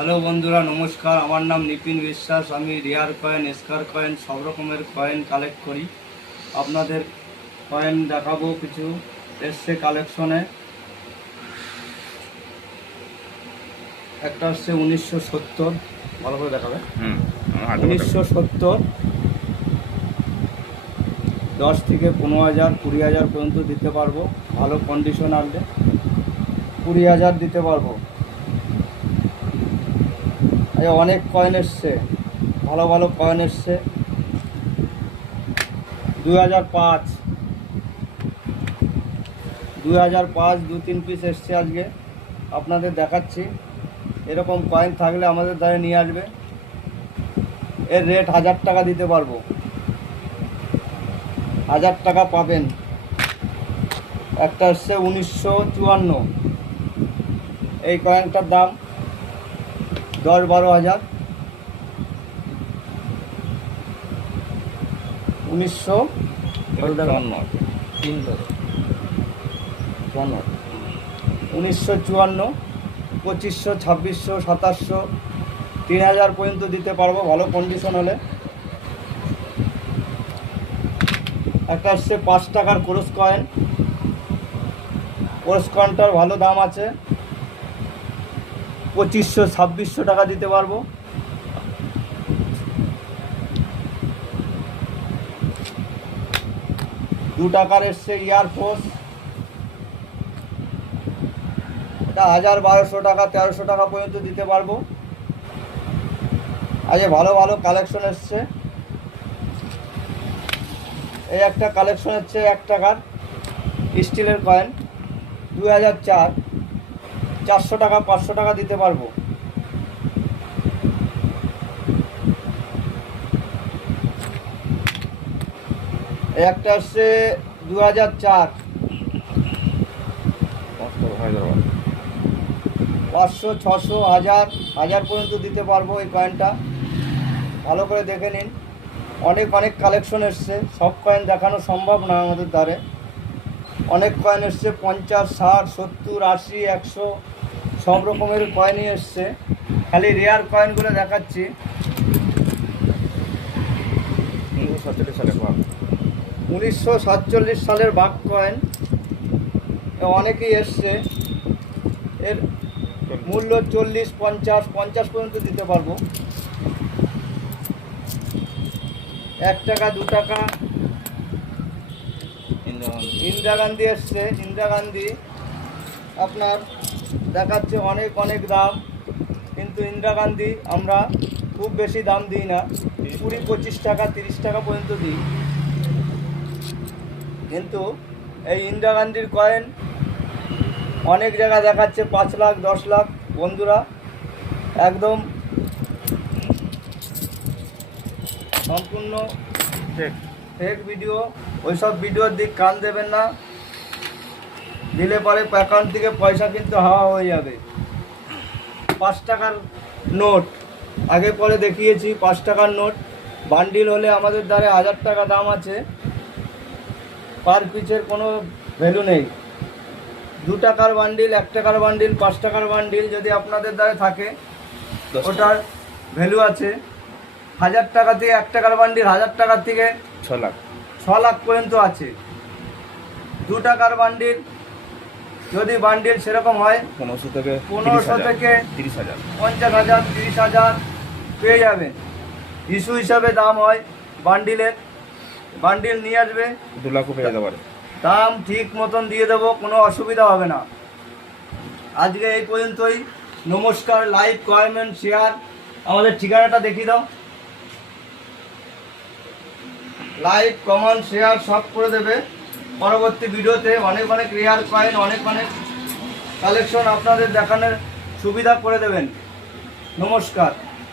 Hello বন্ধুরা, নমস্কার। আমার নাম নিপিন বিশ্বাস। আমি রেয়ার কয়েন, স্কার কয়েন, সব রকমের কয়েন কালেক্ট করি। আপনাদের কয়েন দেখাবো, কিছু এসছে কালেকশনে। একটা হচ্ছে 1970, ভালো করে দেখাবে। 1970 10 থেকে 15,000 20,000 পর্যন্ত দিতে পারবো। ভালো কন্ডিশন আনলে 20,000 দিতে পারবো। অনেক কয়েন এসছে, ভালো ভালো কয়েন এসছে। 2005 2-3 পিস এসছে আজকে, আপনাদের দেখাচ্ছি। এরকম কয়েন থাকলে আমাদের দ্বারা নিয়ে আসবে। এর রেট 1000 টাকা দিতে পারবো, 1000 টাকা পাবেন। একটা এসছে 1954, এই কয়েনটার দাম 10-12 হাজার। 1954, 2500, 2600, 2700, 3000 পর্যন্ত দিতে পারবো ভালো কন্ডিশন হলে। একটা আসছে 5 টাকার ক্রস কয়েন। ক্রস কয়েনটার ভালো দাম আছে, 2500, 2600 টাকা দিতে পারবো। দু টাকার এসছে এয়ারফোর্স, এটা 1000-1200 টাকা, 1300 টাকা পর্যন্ত দিতে পারবো। আজ ভালো ভালো কালেকশন এসছে। এই একটা কালেকশন হচ্ছে 1 টাকার স্টিলের কয়েন, 2004, 400 টাকা 500 টাকা দিতে পারবো। এই একটা হচ্ছে 2004, 500, 600, 1000 পর্যন্ত দিতে পারবো এই কয়েনটা। ভালো করে দেখে নিন, অনেক কালেকশন এসছে, সব কয়েন দেখানো সম্ভব না আমাদের দ্বারে। অনেক কয়েন এসছে, 50, 60, 70, 80, 100, সব রকমের কয়েনই এসছে। খালি রেয়ার কয়েনগুলো দেখাচ্ছি। 1947 সালের বাঘ কয়েন অনেকেই এসছে। এর মূল্য 40, 50 পর্যন্ত দিতে পারবো। 1 টাকা 2 টাকা ইন্দিরা গান্ধী এসছে। ইন্দিরা গান্ধী আপনার দেখাচ্ছে অনেক দাম, কিন্তু ইন্দিরা গান্ধী আমরা খুব বেশি দাম দিই না, 20-25 টাকা 30 টাকা পর্যন্ত দিই। কিন্তু এই ইন্দিরা গান্ধীর কয়েন অনেক জায়গা দেখাচ্ছে 5 লাখ 10 লাখ। বন্ধুরা, একদম সম্পূর্ণ ফেক ভিডিও। ওইসব ভিডিওর দিক কান দেবেন না, দিলে পরে অ্যাকাউন্ট থেকে পয়সা কিন্তু হাওয়া হয়ে যাবে। 5 টাকার নোট আগে পরে দেখিয়েছি, 5 টাকার নোট বান্ডিল হলে আমাদের দ্বারা 1000 টাকা দাম আছে। পার পিসের কোনো ভ্যালু নেই। 2 টাকার বান্ডিল, 1 টাকার বান্ডিল, 5 টাকার বান্ডিল যদি আপনাদের দ্বারা থাকে ওটার ভ্যালু আছে। 1000 টাকা থেকে 1 টাকার বান্ডিল, 1000 টাকার থেকে 6 লাখ পর্যন্ত আছে। 2 টাকার বান্ডিল যদি বান্ডিল সেরকম হয় 1500 থেকে 30,000, 50,000, 30,000 পেয়ে যাবেন। ইস্যু হিসাবে দাম হয় বান্ডিলের। বান্ডিল নিয়ে আসবে, 2 লাখ পেয়ে যেতে পারে। দাম ঠিক মতন দিয়ে দেবো, কোনো অসুবিধা হবে না। আজকে এই পর্যন্তই। নমস্কার। Like, comment, share. আমাদের ঠিকানাটা দেখিয়ে দাও। লাইক, কমেন্ট, শেয়ার সব করে দেবে। পরবর্তী ভিডিওতে অনেক রেয়ার কয়েন, অনেক কালেকশন আপনাদের দেখানোর সুবিধা করে দেবেন। নমস্কার।